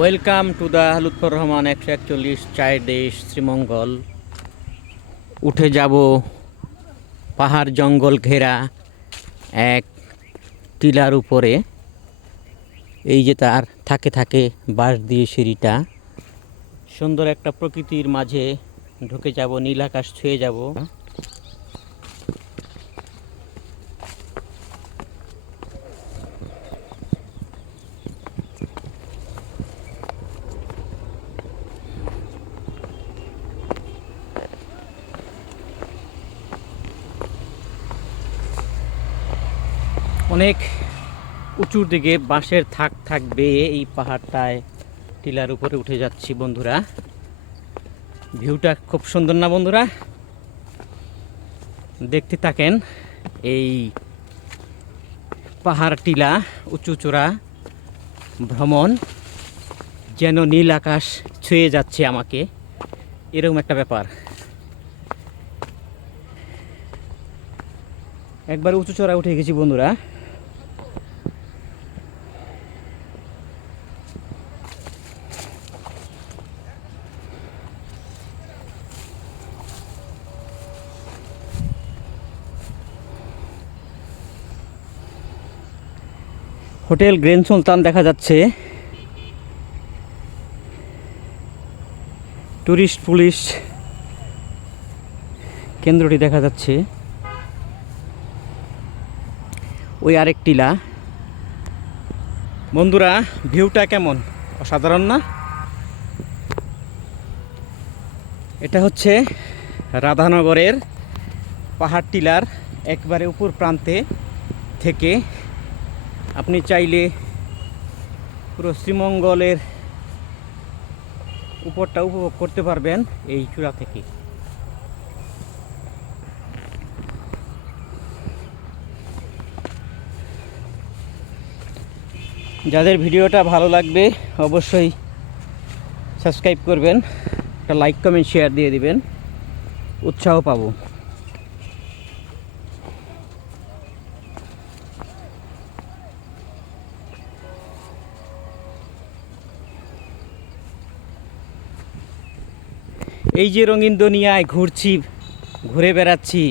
Welcome to the Lutfur Rahman 141 চায়ের দেশ শ্রীমঙ্গল। উঠে যাব পাহাড় জঙ্গল ঘেরা এক টিলার উপরে। এই যে তার থাকে থাকে বাঁশ দিয়ে সিঁড়িটা, সুন্দর একটা প্রকৃতির মাঝে ঢুকে যাব, নীল আকাশ ছুঁয়ে যাব। অনেক উঁচুর দিকে বাঁশের থাক থাকবে এই পাহাড়টায় টিলার উপরে উঠে যাচ্ছি বন্ধুরা। ভিউটা খুব সুন্দর না বন্ধুরা? দেখতে থাকেন এই পাহাড় টিলা উঁচু চূড়া ভ্রমণ, যেন নীল আকাশ ছুঁয়ে যাচ্ছে আমাকে, এরকম একটা ব্যাপার। একবার উঁচু চড়া উঠে গেছি বন্ধুরা। হোটেল গ্র্যান্ড সুলতান দেখা যাচ্ছে, টুরিস্ট পুলিশ কেন্দ্রটি দেখা যাচ্ছে। ওই আরেক টিলা। বন্ধুরা, ভিউটা কেমন অসাধারণ না? এটা হচ্ছে রাধানগরের পাহাড় টিলার একবারে উপর প্রান্তে থেকে আপনি চাইলে পুরো শ্রীমঙ্গলের উপরটা উপভোগ করতে পারবেন এই চূড়া থেকে। যাদের ভিডিওটা ভালো লাগবে অবশ্যই সাবস্ক্রাইব করবেন, একটা লাইক কমেন্ট শেয়ার দিয়ে দিবেন, উৎসাহ পাবো। এই যে রঙিন দুনিয়ায় ঘুরছি, ঘুরে বেড়াচ্ছি,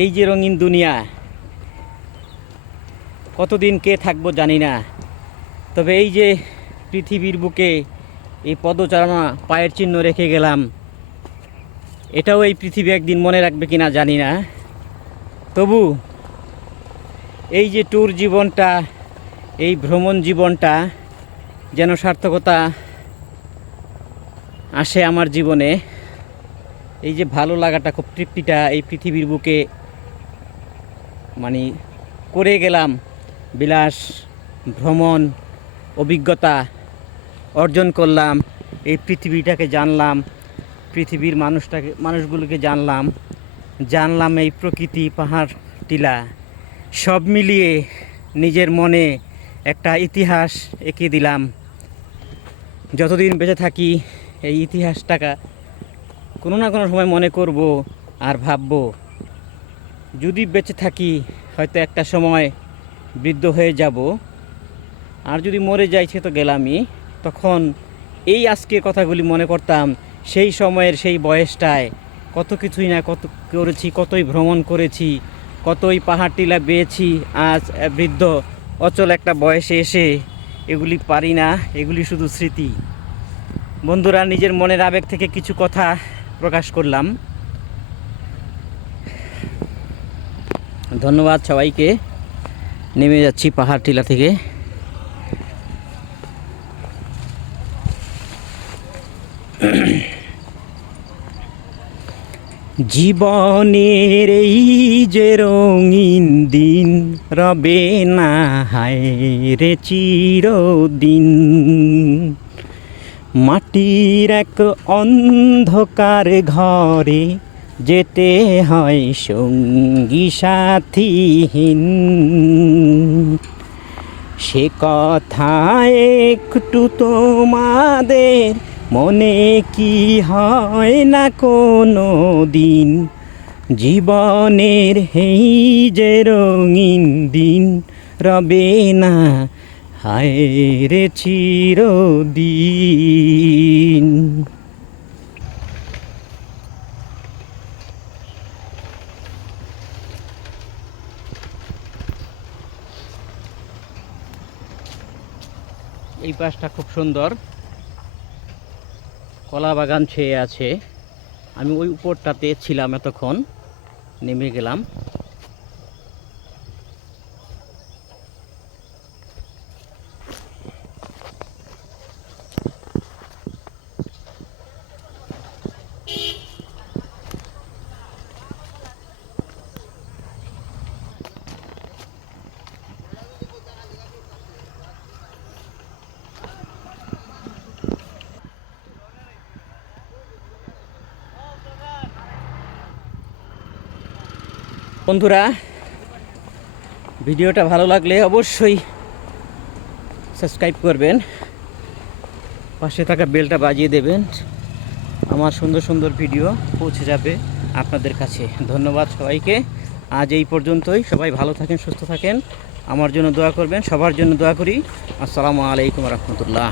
এই যে রঙিন দুনিয়া, কতদিন কে থাকবো জানি না। তবে এই যে পৃথিবীর বুকে এই পদচারণা পায়ের চিহ্ন রেখে গেলাম, এটাও এই পৃথিবী একদিন মনে রাখবে কিনা জানি না। তবু এই যে ট্যুর জীবনটা, এই ভ্রমণ জীবনটা যেন সার্থকতা আসে আমার জীবনে। এই যে ভালো লাগাটা, খুব তৃপ্তিটা এই পৃথিবীর বুকে মানে করে গেলাম, বিলাস ভ্রমণ অভিজ্ঞতা অর্জন করলাম, এই পৃথিবীটাকে জানলাম, পৃথিবীর মানুষগুলোকে জানলাম এই প্রকৃতি, পাহাড় টিলা সব মিলিয়ে নিজের মনে একটা ইতিহাস এঁকে দিলাম। যতদিন বেঁচে থাকি এই ইতিহাসটাকে কোনো না কোনো সময় মনে করব আর ভাবব। যদি বেঁচে থাকি হয়তো একটা সময় বৃদ্ধ হয়ে যাব, আর যদি মরে যাই সে তো গেলামই। তখন এই আজকের কথাগুলি মনে করতাম, সেই সময়ের সেই বয়সটায় কত কিছুই না কত করেছি, কতই ভ্রমণ করেছি, কতই পাহাড় টিলা বেয়েছি। আজ বৃদ্ধ অচল একটা বয়সে এসে এগুলি পারি না, এগুলি শুধু স্মৃতি। বন্ধুরা, নিজের মনের আবেগ থেকে কিছু কথা প্রকাশ করলাম। ধন্যবাদ সবাইকে। নেমে যাচ্ছি পাহাড় টিলা থেকে। জীবনের এই যে রঙিন দিন রবে না হায় রে চিরদিন, মাটির এক অন্ধকার ঘরে যেতে হয় সঙ্গী সাথীহীন। সে কথা একটু তোমাদের মনে কি হয় না কোনো দিন? জীবনের এই যে রঙিন দিন রবে না হায় রে চিরদিন। এই পাশটা খুব সুন্দর, কলা বাগান ছেয়ে আছে। আমি ওই উপরটাতে ছিলাম, এতক্ষণ নেমে গেলাম। বন্ধুরা, ভিডিওটা ভালো লাগলে অবশ্যই সাবস্ক্রাইব করবেন, পাশে থাকা বেলটা বাজিয়ে দেবেন। আমার সুন্দর সুন্দর ভিডিও পৌঁছে যাবে আপনাদের কাছে। ধন্যবাদ সবাইকে। আজ এই পর্যন্তই। সবাই ভালো থাকেন, সুস্থ থাকেন, আমার জন্য দোয়া করবেন, সবার জন্য দোয়া করি। আসসালামু আলাইকুম রহমতুল্লাহ।